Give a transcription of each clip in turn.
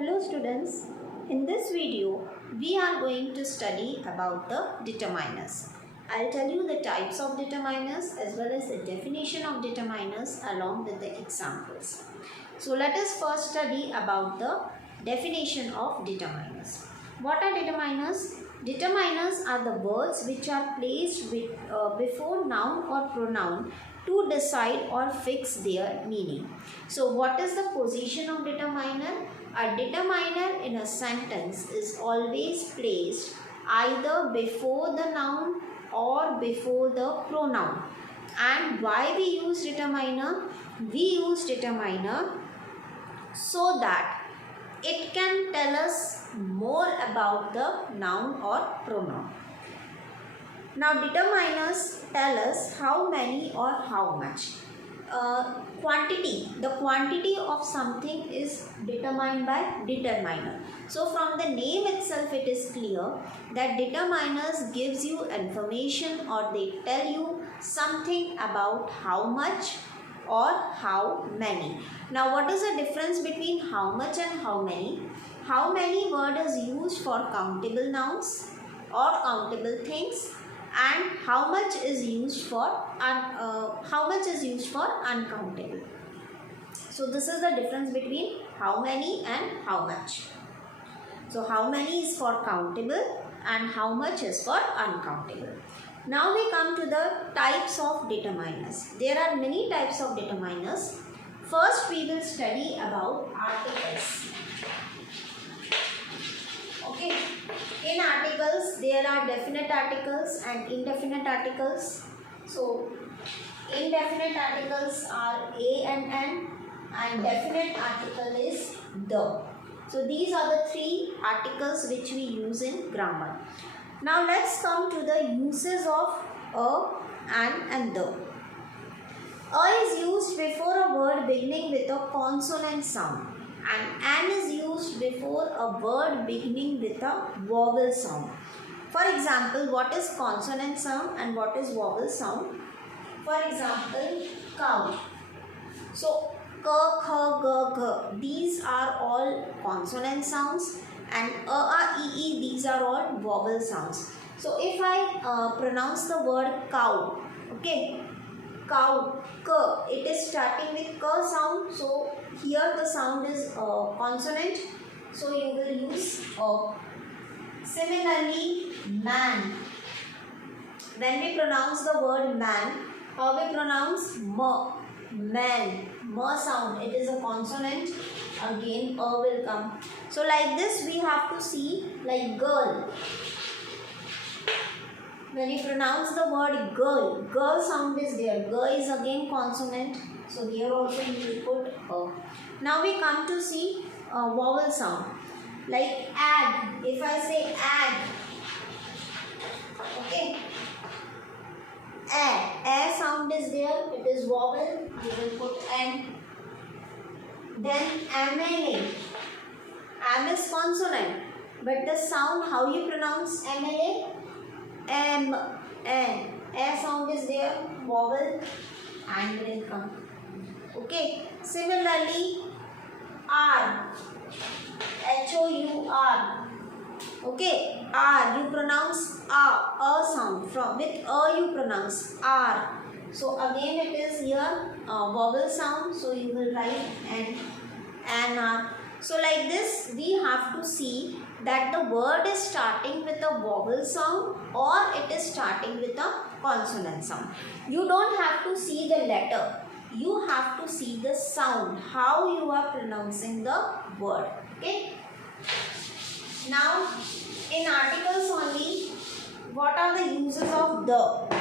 Hello students, in this video we are going to study about the determiners. I'll tell you the types of determiners as well as the definition of determiners along with the examples. So let us first study about the definition of determiners. What are determiners? Determiners are the words which are placed before noun or pronoun to decide or fix their meaning. So what is the position of determiner? A determiner in a sentence is always placed either before the noun or before the pronoun. And why we use determiner? We use determiner so that it can tell us more about the noun or pronoun. Now determiners tell us how many or how much. The quantity of something is determined by determiner. So from the name itself it is clear that determiners gives you information or they tell you something about how much or how many. Now what is the difference between how much and how many? How many word is used for countable nouns or countable things, and how much is used for uncountable. So this is the difference between how many and how much. So how many is for countable and how much is for uncountable. Now we come to the types of determiners. There are many types of determiners. First we will study about articles. Okay. In articles, there are definite articles and indefinite articles. So, indefinite articles are a and an, and definite article is the. So, these are the three articles which we use in grammar. Now, let's come to the uses of a, an and the. A is used before a word beginning with a consonant sound, and an is used before a word beginning with a vowel sound. For example, what is consonant sound and what is vowel sound? For example, cow. So, k, kh, g, gh. These are all consonant sounds, and a, e, these are all vowel sounds. So, if I pronounce the word cow, okay, cow, k, it is starting with k sound. So, here the sound is consonant. So, you will use a. Similarly, man. When we pronounce the word man, how we pronounce m, man, m sound. It is a consonant. Again, a will come. So, like this, we have to see like girl. When you pronounce the word girl, girl sound is there. Girl is again consonant. So, here also you will put a. Now, we come to see vowel sound. Like add. If I say add, okay, add. A sound is there. It is vowel. You will put n. Then MLA. M is consonant. But the sound, how you pronounce MLA? M, N. A sound is there, vowel, and will come. Okay. Similarly, R, H-O-U-R. Okay. R, you pronounce a sound. With a you pronounce R. So again it is here vowel sound. So you will write N, R. So like this, we have to see that the word is starting with a vowel sound or it is starting with a consonant sound. You don't have to see the letter. You have to see the sound, how you are pronouncing the word. Okay. Now, in articles only, what are the uses of the?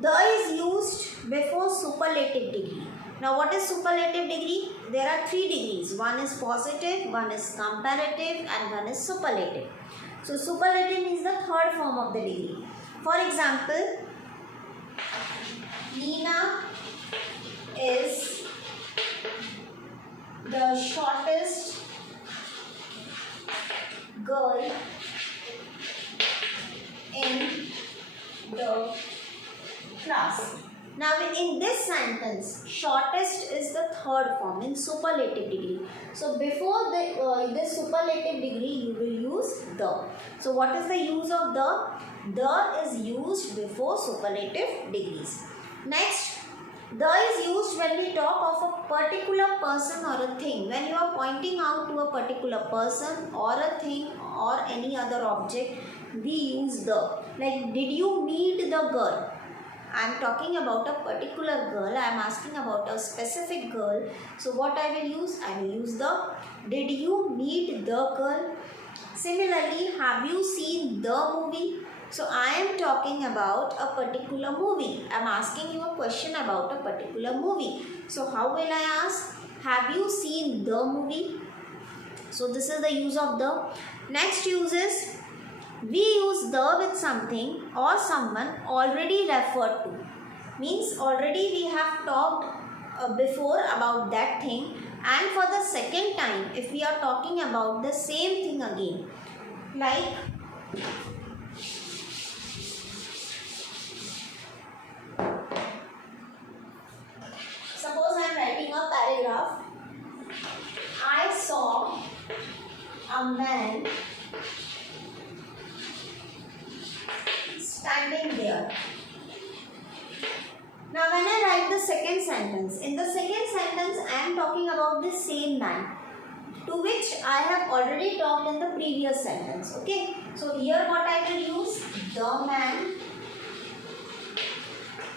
The is used before superlative degree. Now, what is superlative degree? There are 3 degrees. One is positive, one is comparative, and one is superlative. So, superlative means the third form of the degree. For example, Nina is the shortest girl in the class. Now in this sentence, shortest is the third form in superlative degree. So before this superlative degree, you will use the. So what is the use of the? The is used before superlative degrees. Next, the is used when we talk of a particular person or a thing. When you are pointing out to a particular person or a thing or any other object, we use the. Like, did you meet the girl? I am talking about a particular girl. I am asking about a specific girl. So what I will use? I will use the. Did you meet the girl? Similarly, have you seen the movie? So I am talking about a particular movie. I am asking you a question about a particular movie. So how will I ask? Have you seen the movie? So this is the use of the. Next use is, we use the with something or someone already referred to. Means already we have talked before about that thing, and for the second time if we are talking about the same thing again. Like, suppose I am writing a paragraph. I saw a man standing there. Now when I write the second sentence, in the second sentence I am talking about the same man to which I have already talked in the previous sentence. Okay. So here what I will use? The man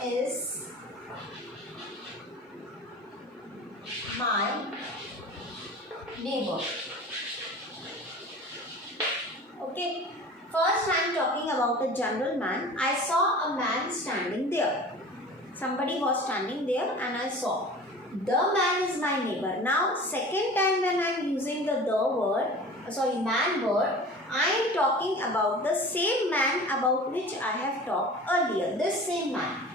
is my neighbor. Okay. First I am talking about a general man. I saw a man standing there. Somebody was standing there and I saw. The man is my neighbor. Now second time when I am using the word, man word, I am talking about the same man about which I have talked earlier. This same man.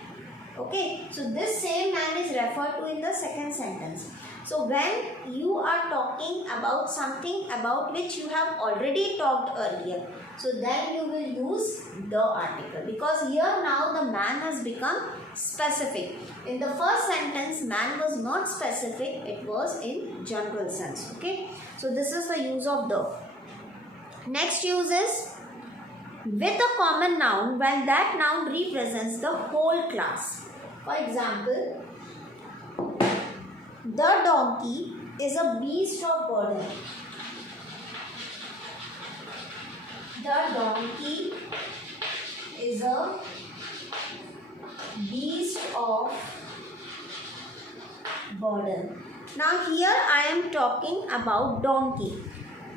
Okay. So this same man is referred to in the second sentence. So when you are talking about something about which you have already talked earlier, so then you will use the article, because here now the man has become specific. In the first sentence, man was not specific, it was in general sense. Okay. So this is the use of the. Next use is with a common noun when that noun represents the whole class. For example, the donkey is a beast of burden. The donkey is a beast of burden. Now here I am talking about donkey.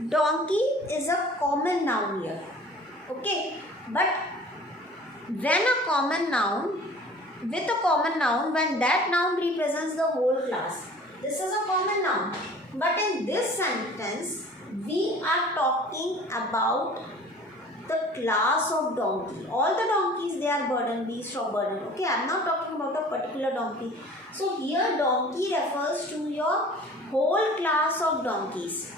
Donkey is a common noun here. Okay. But when a common noun, with a common noun, when that noun represents the whole class, this is a common noun. But in this sentence, we are talking about the class of donkey. All the donkeys, they are burden, beast of burden. Okay, I am not talking about a particular donkey. So here donkey refers to your whole class of donkeys.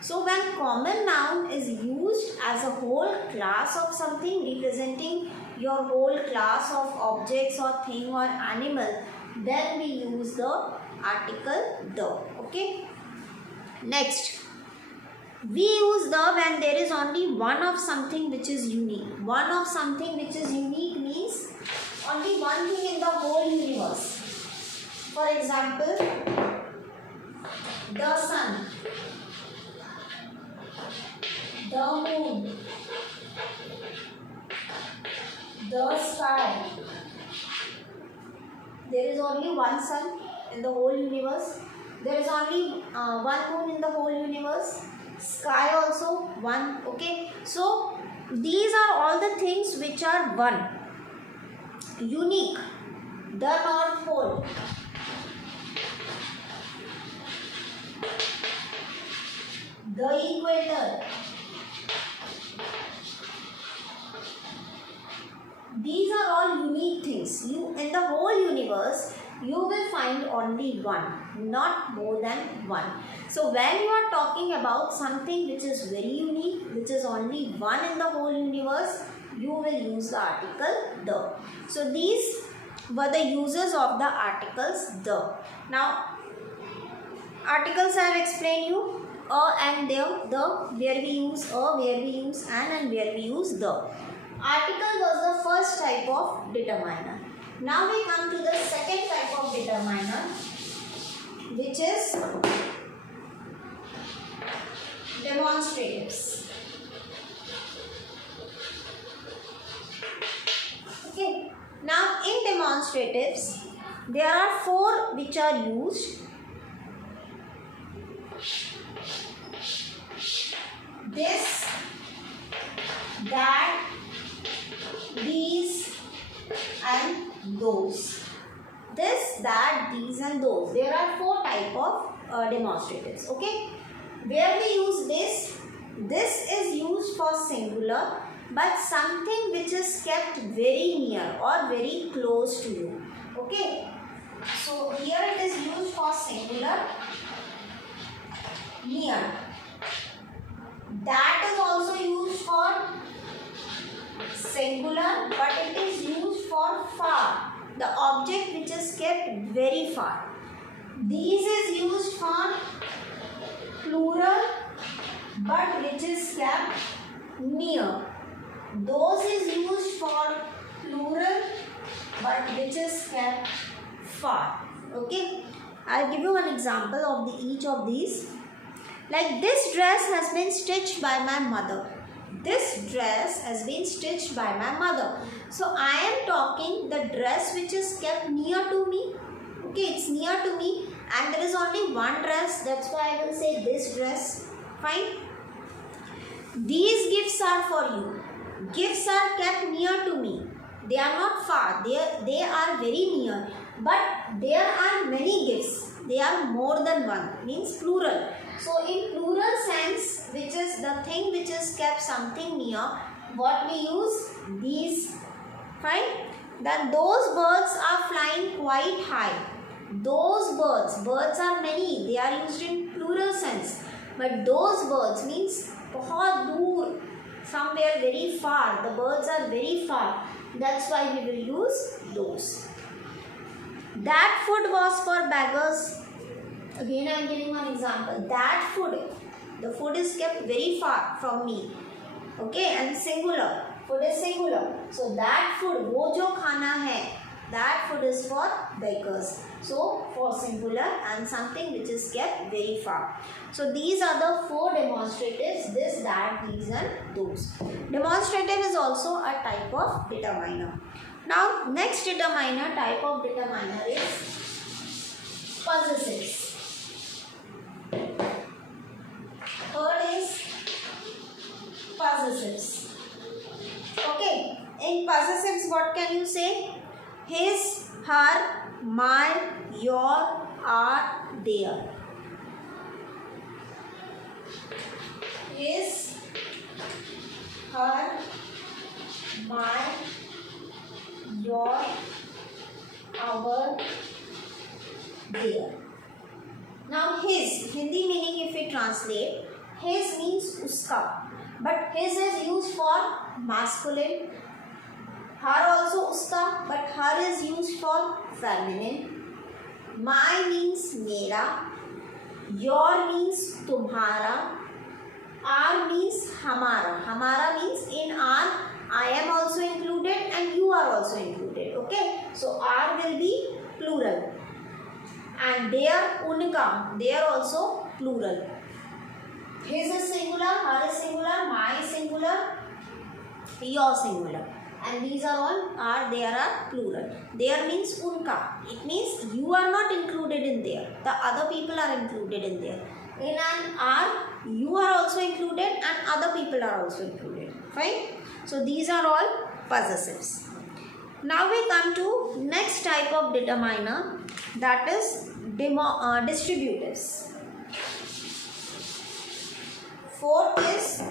So when common noun is used as a whole class of something representing your whole class of objects or thing or animal, then we use the article the. Okay. Next, we use the when there is only one of something which is unique. One of something which is unique means only one thing in the whole universe. For example, the sun, the moon, the sky. There is only one sun in the whole universe. There is only one moon in the whole universe. Sky also one. Okay. So these are all the things which are one. Unique. The North Pole. The equator. These are all unique things. You in the whole universe, you will find only one, not more than one. So when you are talking about something which is very unique, which is only one in the whole universe, you will use the article the. So these were the uses of the articles the. Now articles I have explained you, a and the, where we use a, where we use an, and where we use the. Article was the first type of determiner. Now we come to the second type of determiner, which is demonstratives. Okay. Now in demonstratives, there are four which are used. This, that, these and those. This, that, these and those. There are four type of demonstratives. Okay. Where we use this is used for singular, but something which is kept very near or very close to you. Okay. So here it is used for singular, near. That is also used for singular, but it is used for far, the object which is kept very far. These is used for plural, but which is kept near. Those is used for plural, but which is kept far. Okay. I'll give you an example of each of these. Like, this dress has been stitched by my mother. This dress has been stitched by my mother. So I am talking the dress which is kept near to me. Okay, it's near to me and there is only one dress. That's why I will say this dress. Fine. These gifts are for you. Gifts are kept near to me. They are not far. They are very near. But there are many gifts. They are more than one. Means plural. So in plural sense, which is the thing which is kept something near, what we use? These. Fine. Then those birds are flying quite high. Those birds are many. They are used in plural sense. But those birds means बहुत दूर, somewhere very far. The birds are very far. That's why we will use those. That food was for beggars. Again I am giving one example. That food, the food is kept very far from me. Okay, and singular. Food is singular. So that food, वो जो खाना है, that food is for beggars. So for singular and something which is kept very far. So these are the four demonstratives. This, that, these and those. Demonstrative is also a type of determiner. Now next determiner, type of determiner is possessives. Third is possessives. Okay, in possessives what can you say? His, her, my, your, our, their. His, her, my, your, our, their. Now his, Hindi meaning if we translate, his means uska, but his is used for masculine. Her also uska, but her is used for feminine. My means mera. Your means तुम्हारा. Our means हमारा. हमारा means in our I am also included and you are also included. Okay, so our will be plural. And their, उनका, their also plural. His is singular, her is singular, my is singular, your singular. And these are all there are plural. There means unka. It means you are not included in there. The other people are included in there. In an are, you are also included and other people are also included. Fine. So these are all possessives. Now we come to next type of determiner, that is distributives. Fourth is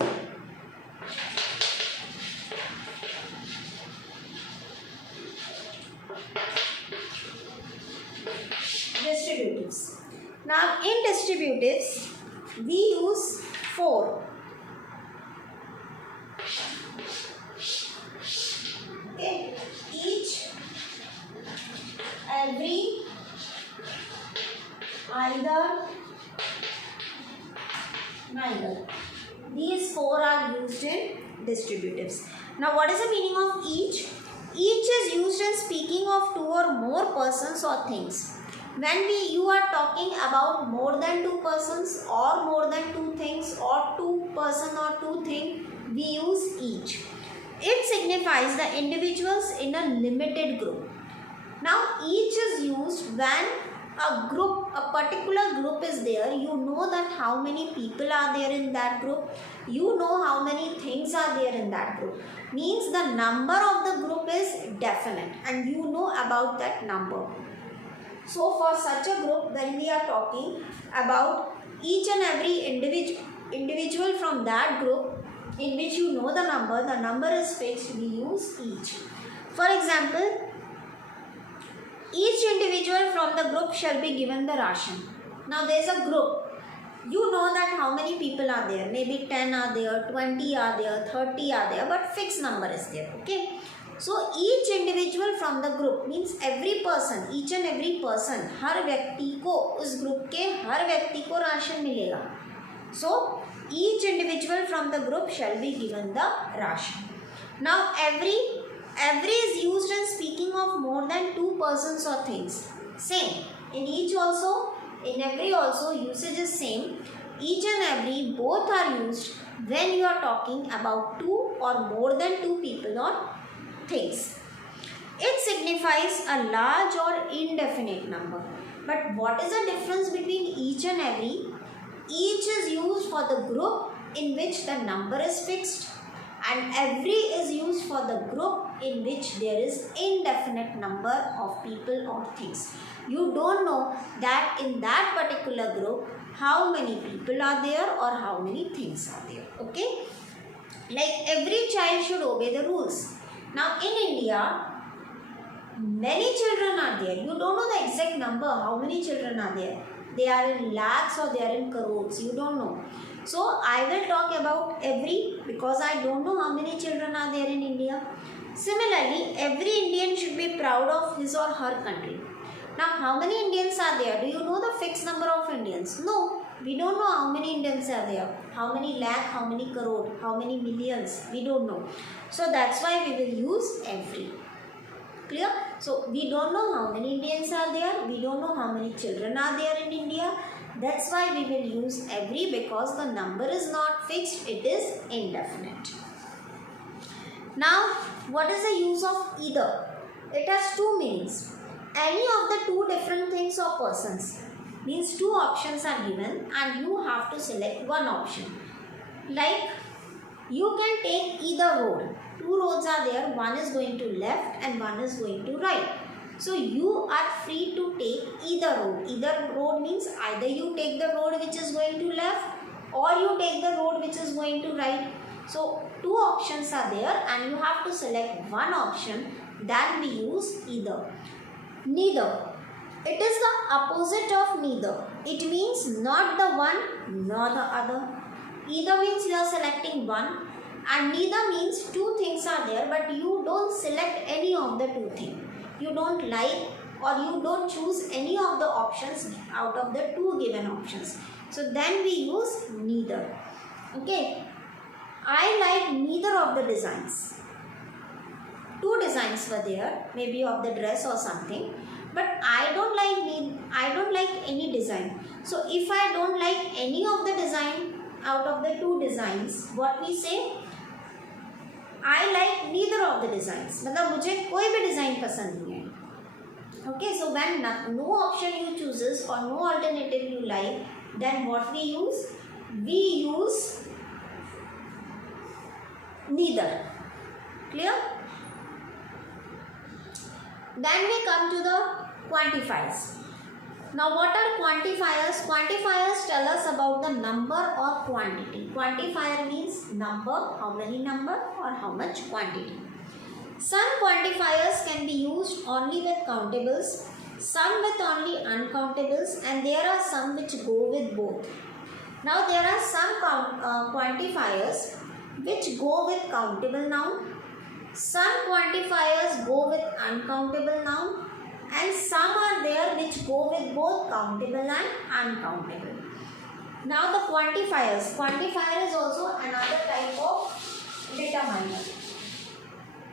distributives. Now in distributives we use 4. Okay, each, These four are used in distributives. Now what is the meaning of each? Each is used in speaking of two or more persons or things. When you are talking about more than two persons or more than two things or two person or two thing, we use each. It signifies the individuals in a limited group. Now each is used when a particular group is there. You know that how many people are there in that group. You know how many things are there in that group. Means the number of the group is definite and you know about that number. So for such a group, when we are talking about each and every individual from that group in which you know the number is fixed, we use each. For example, each individual from the group shall be given the ration. Now there is a group. You know that how many people are there. Maybe 10 are there, 20 are there, 30 are there, but fixed number is there. Okay. So each individual from the group means every person, each and every person, हर व्यक्ति को उस group के हर व्यक्ति को ration मिलेगा. So each individual from the group shall be given the ration. Now every is used in speaking of more than two persons or things. Same. In each also, in every also, usage is same. Each and every both are used when you are talking about two or more than two people or things. It signifies a large or indefinite number. But what is the difference between each and every? Each is used for the group in which the number is fixed, and every is used for the group in which there is indefinite number of people or things. You don't know that in that particular group how many people are there or how many things are there. Okay? Like every child should obey the rules. Now in India, many children are there. You don't know the exact number, how many children are there. They are in lakhs or they are in crores. You don't know. So I will talk about every because I don't know how many children are there in India. Similarly, every Indian should be proud of his or her country. Now, how many Indians are there? Do you know the fixed number of Indians? No, we don't know how many Indians are there. How many lakh, how many crore, how many millions? We don't know. So that's why we will use every. Clear? So we don't know how many Indians are there. We don't know how many children are there in India. That's why we will use every because the number is not fixed. It is indefinite. Now, what is the use of either? It has two meanings. Any of the two different things or persons means two options are given and you have to select one option. Like you can take either road. Two roads are there. One is going to left and one is going to right. So you are free to take either road. Either road means either you take the road which is going to left or you take the road which is going to right. So two options are there and you have to select one option. Then we use either. Neither. It is the opposite of neither. It means not the one nor the other. Either means you are selecting one and neither means two things are there but you don't select any of the two things. You don't like or you don't choose any of the options out of the two given options. So then we use neither. Okay. I like neither of the designs. Two designs were there, maybe of the dress or something, but I don't like any design. So if I don't like any of the design out of the two designs, what we say? I like neither of the designs. मतलब मुझे कोई भी design पसंद नहीं है. Okay, so when no option you chooses or no alternative you like, then what we use? We use neither. Clear? Then we come to the quantifiers. Now what are quantifiers? Quantifiers tell us about the number or quantity. Quantifier means number, how many number or how much quantity. Some quantifiers can be used only with countables, some with only uncountables, and there are some which go with both. Now there are some quantifiers which go with countable noun. Some quantifiers go with uncountable noun and some are there which go with both countable and uncountable. Now the quantifiers. Quantifier is also another type of determiner.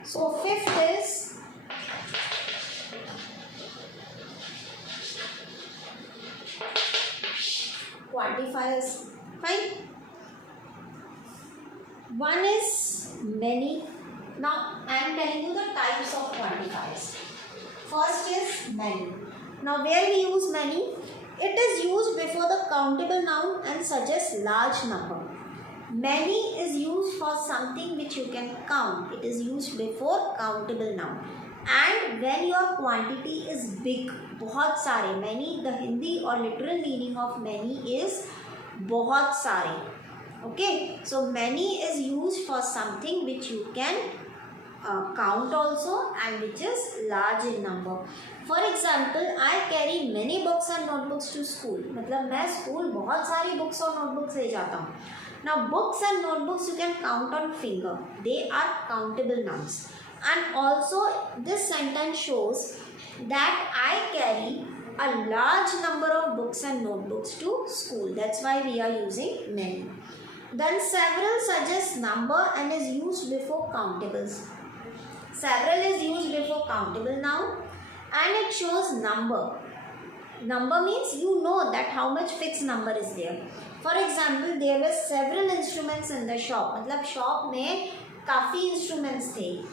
So fifth is quantifiers. Fine. One is many. Now I am telling you the types of quantifiers. First is many. Now where we use many? It is used before the countable noun and suggests large number. Many is used for something which you can count. It is used before countable noun. And when your quantity is big, बहुत सारे, many, the Hindi or literal meaning of many is बहुत सारे. Okay, so many is used for something which you can count also and which is large in number. For example, I carry many books and notebooks to school. मतलब मैं school बहुत सारी books और notebooks ले जाता हूँ. Now books and notebooks you can count on finger. They are countable nouns. And also this sentence shows that I carry a large number of books and notebooks to school. That's why we are using many. Then several suggests number and is used before countables. Several is used before countable noun and it shows number. Number means you know that how much fixed number is there. For example, there were several instruments in the shop. मतलब shop में काफी instruments थे.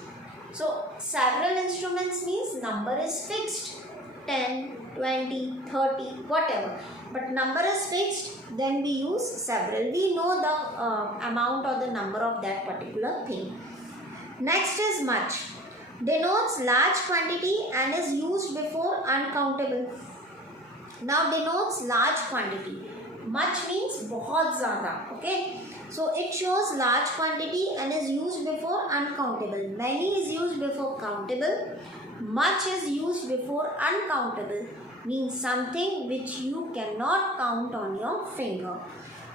So several instruments means number is fixed. 10, 20, 30, whatever. But number is fixed, then we use several. We know the amount or the number of that particular thing. Next is much. Denotes large quantity and is used before uncountable. Now denotes large quantity. Much means बहुत ज़्यादा. Okay. So it shows large quantity and is used before uncountable. Many is used before countable. Much is used before uncountable. Means something which you cannot count on your finger.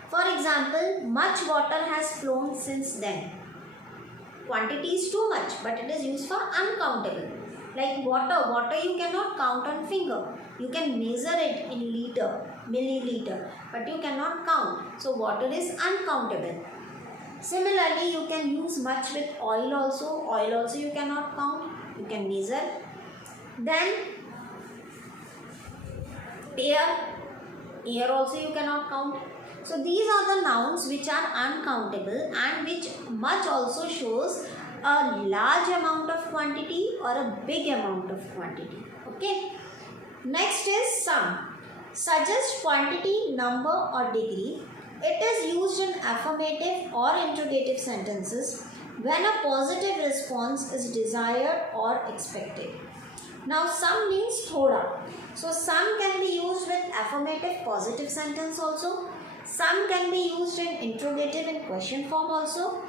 For example, much water has flown since then. Quantity is too much, but it is used for uncountable. Like water you cannot count on finger. You can measure it in liter, milliliter, but you cannot count. So water is uncountable. Similarly, you can use much with oil also. Oil also you cannot count. You can measure. Then air also you cannot count. So these are the nouns which are uncountable and which much also shows a large amount of quantity or a big amount of quantity. Okay. Next is sum. Suggests quantity, number or degree. It is used in affirmative or interrogative sentences when a positive response is desired or expected. Now sum means thoda. So sum can be used with affirmative positive sentence also. Sum can be used in interrogative and question form also.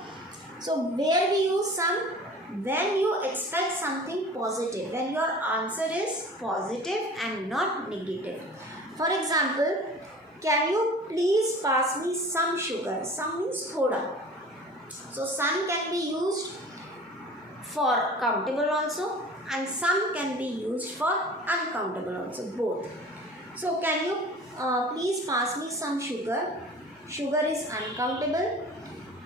So where we use sum? When you expect something positive, when your answer is positive and not negative. For example, can you please pass me some sugar? Some means thoda. So some can be used for countable also and some can be used for uncountable also, both. So can you please pass me some sugar? Sugar is uncountable.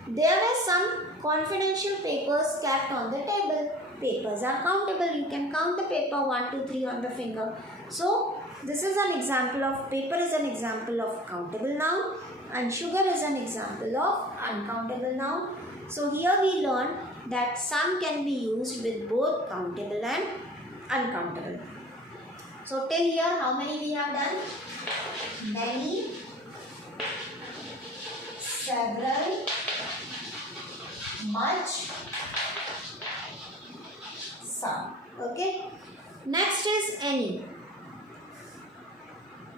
There were some confidential papers kept on the table. Papers are countable. You can count the paper 1, 2, 3 on the finger. So this is an example of, paper is an example of countable noun and sugar is an example of uncountable noun. So here we learn that sum can be used with both countable and uncountable. So till here how many we have done? Many, several, much, some. Okay. Next is any.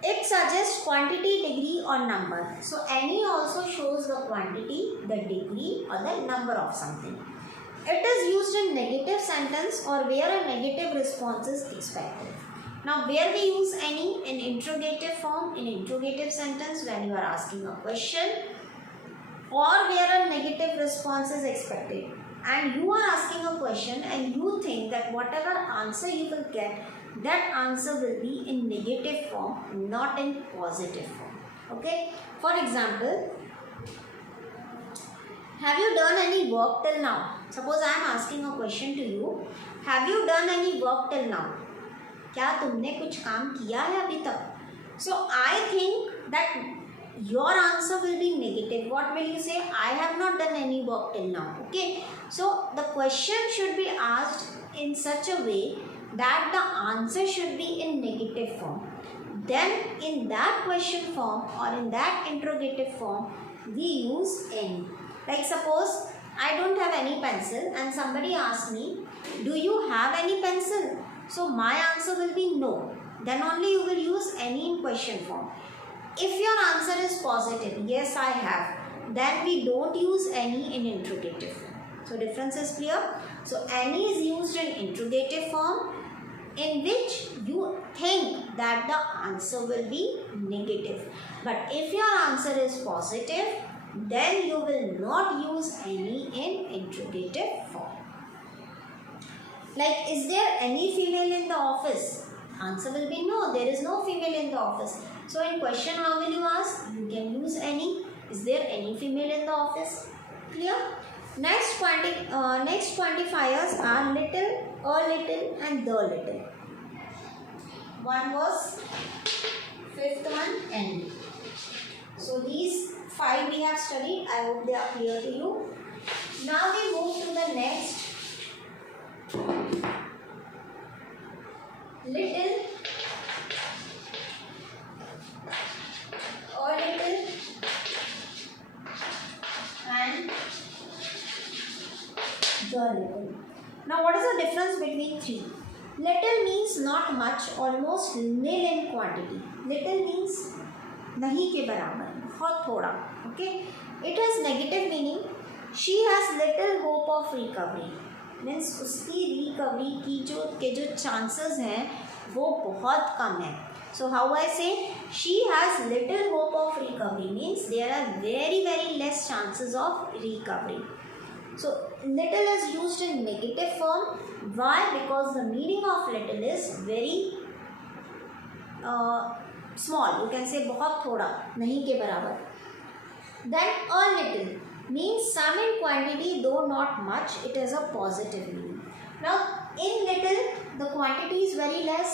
It suggests quantity, degree or number. So any also shows the quantity, the degree or the number of something. It is used in negative sentence or where a negative response is expected. Now where we use any? In interrogative form, in interrogative sentence when you are asking a question or where a negative response is expected. And you are asking a question and you think that whatever answer you will get, that answer will be in negative form, not in positive form. Okay, for example, have you done any work till now? Suppose I am asking a question to you. Have you done any work till now? क्या तुमने कुछ काम किया है अभी तक? So I think that your answer will be negative. What will you say? I have not done any work till now. Okay. So the question should be asked in such a way that the answer should be in negative form. Then in that question form or in that interrogative form, we use any. Like suppose I don't have any pencil and somebody asks me, do you have any pencil? So my answer will be no. Then only you will use any in question form. If your answer is positive, yes I have, then we don't use any in interrogative form. So difference is clear. So any is used in interrogative form in which you think that the answer will be negative. But if your answer is positive, then you will not use any in interrogative form. Like, is there any female in the office? Answer will be no, there is no female in the office. So in question, how will you ask? You can use any. Is there any female in the office? Clear? Next quantifiers are little, a little and the little. One was, fifth one, and. So these 5 we have studied. I hope they are clear to you. Now we move to the next. Little, a little and the little. Now what is the difference between 3? Little means not much, almost nil in quantity. Little means नहीं के बराबर, बहुत थोड़ा. Okay, it has negative meaning. She has little hope of recovery. Means उसकी recovery की जो chances हैं वो बहुत कम है. सो how I say she has little hope of recovery means there are very very less chances of recovery. So little is used in negative form. Why? Because the meaning of little is very small. You can say बहुत थोड़ा, नहीं के बराबर. Then a little means some in quantity though not much. It has a positive meaning. Now in little the quantity is very less.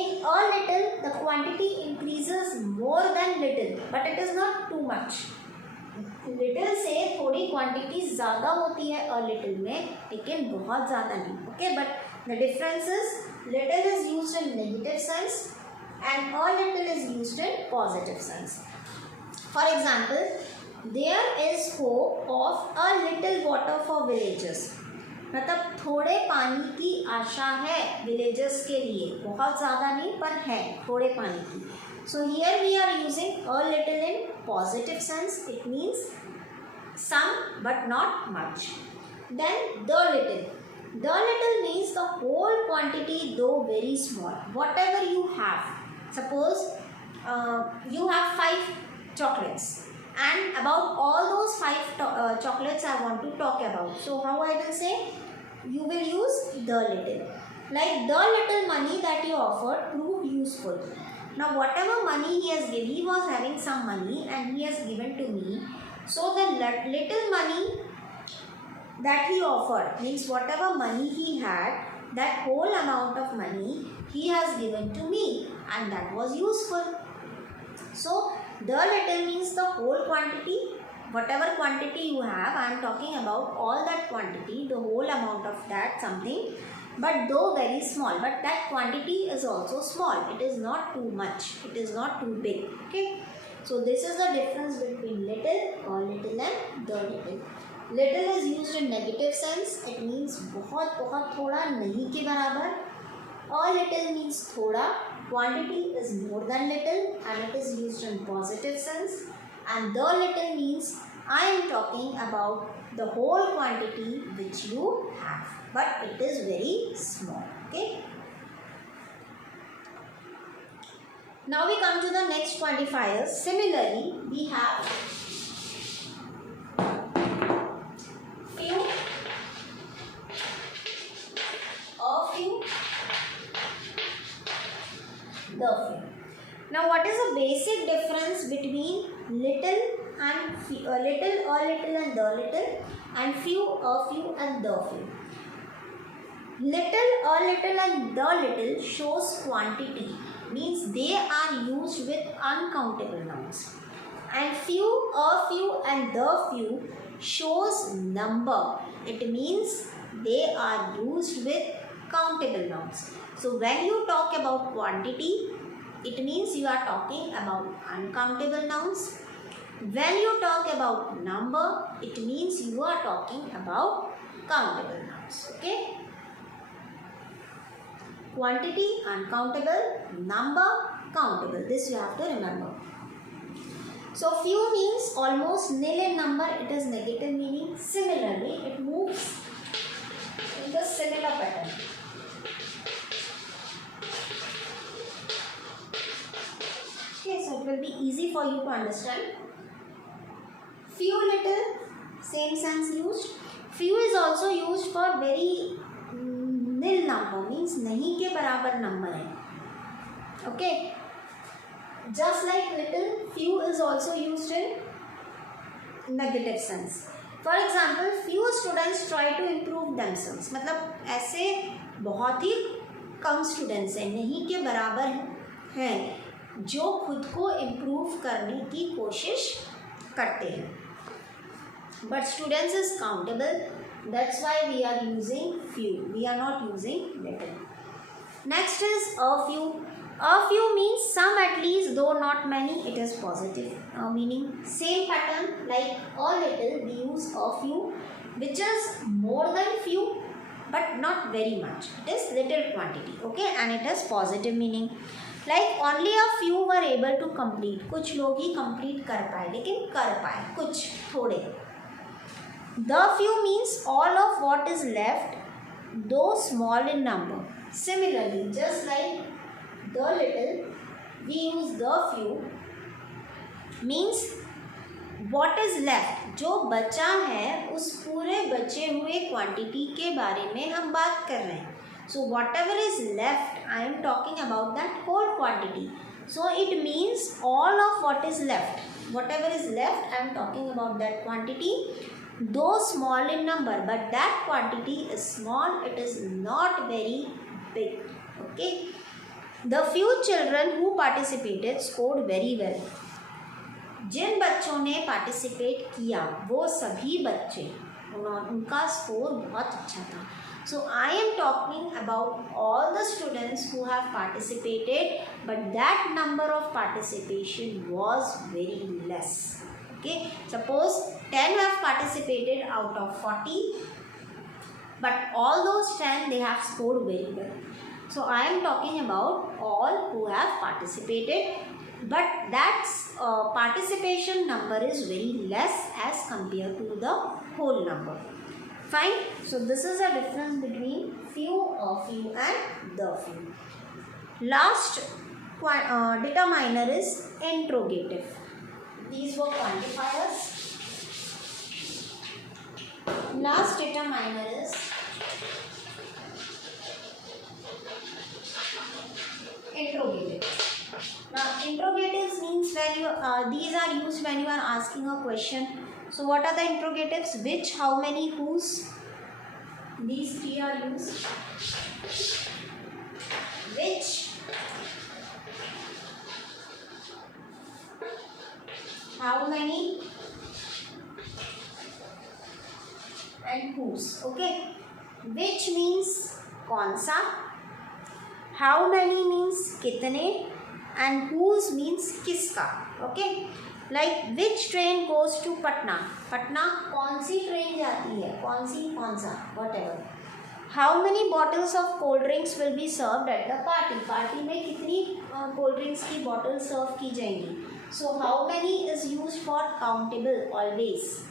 In a little the quantity increases more than little, but it is not too much. Little से थोड़ी quantity ज़्यादा होती है a little में, लेकिन बहुत ज़्यादा नहीं. Okay, but the difference is little is used in negative sense and a little is used in positive sense. For example, there is hope of a little water for villages. मतलब थोड़े पानी की आशा है villages के लिए, बहुत ज़्यादा नहीं पर है थोड़े पानी की. So here we are using a little in positive sense. It means some but not much. Then the little. The little means the whole quantity though very small. Whatever you have. Suppose you have 5 chocolates. And about all those 5 chocolates I want to talk about. So how I will say? You will use the little. Like the little money that you offered proved useful. Now whatever money he has given, he was having some money and he has given to me. So the little money that he offered means whatever money he had, that whole amount of money he has given to me and that was useful. So the little means the whole quantity, whatever quantity you have, I am talking about all that quantity, the whole amount of that something, but though very small, but that quantity is also small. It is not too much, it is not too big. Okay, so this is the difference between little or little and the little. Little is used in negative sense. It means बहुत बहुत थोड़ा, नहीं के बराबर. A little means थोड़ा. Quantity is more than little and it is used in positive sense. And the little means I am talking about the whole quantity which you have, but it is very small. Okay. Now we come to the next quantifiers. Similarly, we have few, a few, the few. Now what what is the basic difference between little and little, a little and the little, and few, a few and the few? Little, a little and the little shows quantity, means they are used with uncountable nouns. And few, a few and the few shows number. It means they are used with countable nouns. So when you talk about quantity, it means you are talking about uncountable nouns. When you talk about number, it means you are talking about countable nouns. Okay? Quantity, uncountable, number, countable. This you have to remember. So few means almost nil in number, it is negative meaning. Similarly, it moves in the similar pattern. Okay, so it will be easy for you to understand. Few, little, same sense used. Few is also used for very nil number, means नहीं के बराबर number है. Okay. Just like little, few is also used in negative sense. For example, few students try to improve themselves. मतलब ऐसे बहुत ही कम students हैं, नहीं के बराबर हैं, जो खुद को improve करने की कोशिश करते हैं. But students is countable. That's why we are using few. We are not using little. Next is a few. A few means some at least, though not many. It is positive meaning. Same pattern like a little, we use a few, which is more than few but not very much. It is little quantity. Okay, and it has positive meaning. Like only a few were able to complete. कुछ लोग ही complete कर पाए, लेकिन कर पाए कुछ थोड़े. The few means all of what is left, though small in number. Similarly, just like the little, we use the few, means what is left, जो बचा है उस पूरे बचे हुए क्वांटिटी के बारे में हम बात कर रहे हैं. So whatever is left, I am talking about that whole quantity. So it means all of what is left. Whatever is left, I am talking about that quantity. Though small in number, but that quantity is small, it is not very big. Okay. The few children who participated scored very well. जिन बच्चों ने participate किया वो सभी बच्चे, उनका score बहुत अच्छा था. So I am talking about all the students who have participated, but that number of participation was very less. Okay, suppose 10 have participated out of 40, but all those 10 they have scored very well. So I am talking about all who have participated, but that participation number is very less as compared to the whole number. Fine. So this is the difference between few, a few and the few. Last determiner is interrogative. These were quantifiers. Last determiner is interrogative. Now interrogatives means when you these are used when you are asking a question. So what are the interrogatives? Which, how many, whose? These three are used. Which, how many, and whose. Okay. Which means कौन सा, how many means कितने, and whose means किसका. Okay. Like which train goes to Patna? Patna कौन सी train जाती है, कौन सी, कौन सा, whatever. How many bottles of cold drinks will be served at the party? Party में कितनी cold drinks की bottle serve की जाएंगी. So how many is used for countable always.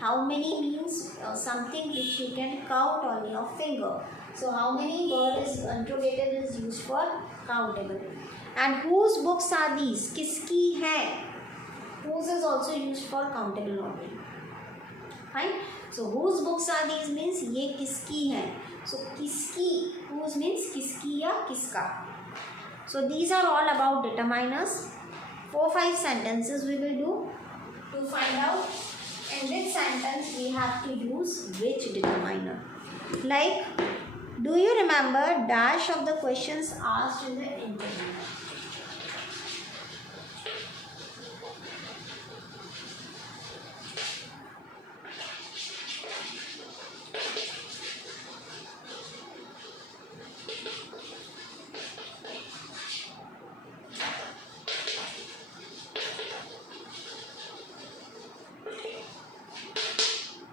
How many means something which you can count on your finger. So how many word is interrogative is used for countable. And whose books are these? किसकी हैं? Whose is also used for countable only. Fine. So whose books are these means ये किसकी हैं. So किसकी, whose means किसकी या किसका. So these are all about determiners. 4-5 sentences we will do to find out in which sentence we have to use which determiner. Like, do you remember dash of the questions asked in the interview?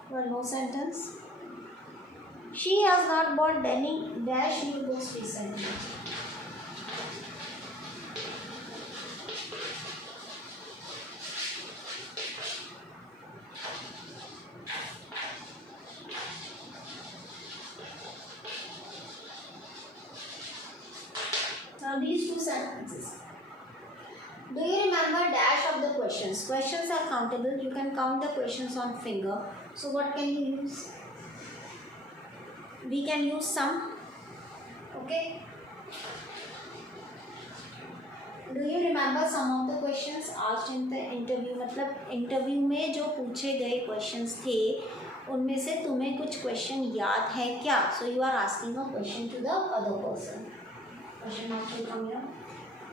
One more sentence. She has not bought any dash new books recently. Now these two sentences. Do you remember dash of the questions? Questions are countable. You can count the questions on finger. So what can you use? We can use sum. Okay. Do you remember some of the questions asked in the interview? मतलब interview में जो पूछे गए questions थे उनमें से तुम्हें कुछ question याद है क्या? So you are asking a question to the other person. Question mark will come here.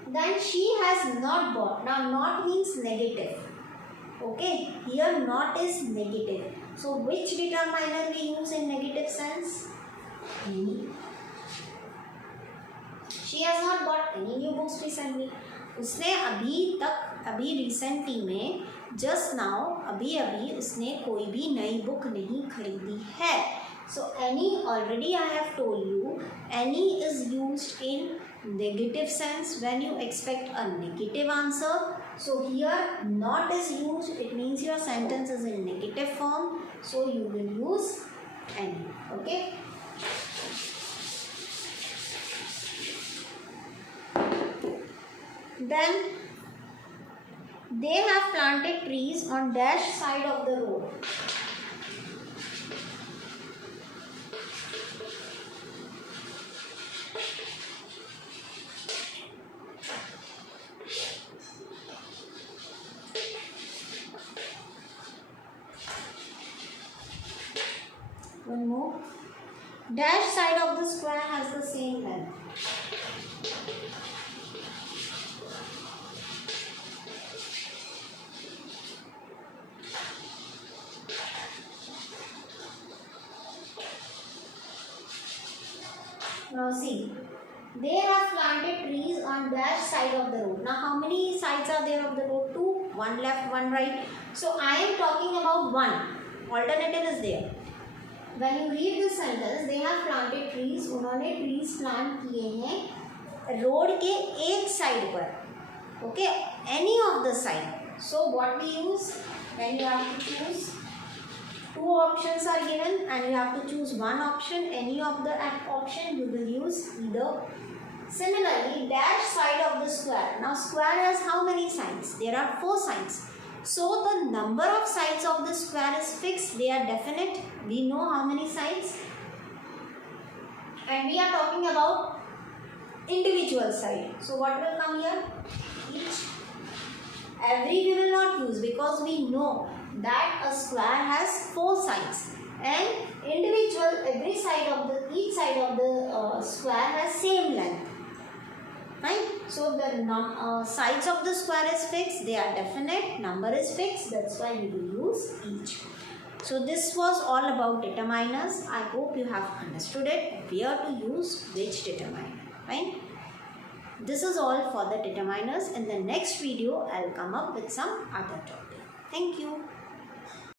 Then she has not bought. Now not means negative. Okay, here not is negative. So which determiner we use in negative sense? Any. She has not bought any new books recently. उसने अभी recently में just now अभी उसने कोई भी नई book नहीं खरीदी है. So any, already I have told you, any is used in negative sense when you expect a negative answer. So here not is used, it means your sentence is in negative form, so you will use any. Okay. Then they have planted trees on dash side of the road. One more. Dash side of the square has the same length. Now see, they have planted trees on dash side of the road. Now how many sides are there of the road? 2, one left, one right. So I am talking about one. Alternative is there. When you read this sentence, they have planted trees. उन्होंने trees plant किए हैं road के एक side पर. Okay, any of the side. So what we use when you have to choose? Two options are given and you have to choose one option. Any of the option you will use either. Similarly, dash side of the square. Now square has how many sides? There are 4 sides. So the number of sides of the square is fixed. They are definite. We know how many sides. And we are talking about individual side. So what will come here? Each. Every we will not use because we know that a square has 4 sides and individual each side of the square has same length. Right? So the sides of the square is fixed, they are definite, number is fixed, that's why we will use each. So this was all about determiners. I hope you have understood it, where to use which determiner. Right? This is all for the determiners. In the next video, I will come up with some other topic. Thank you.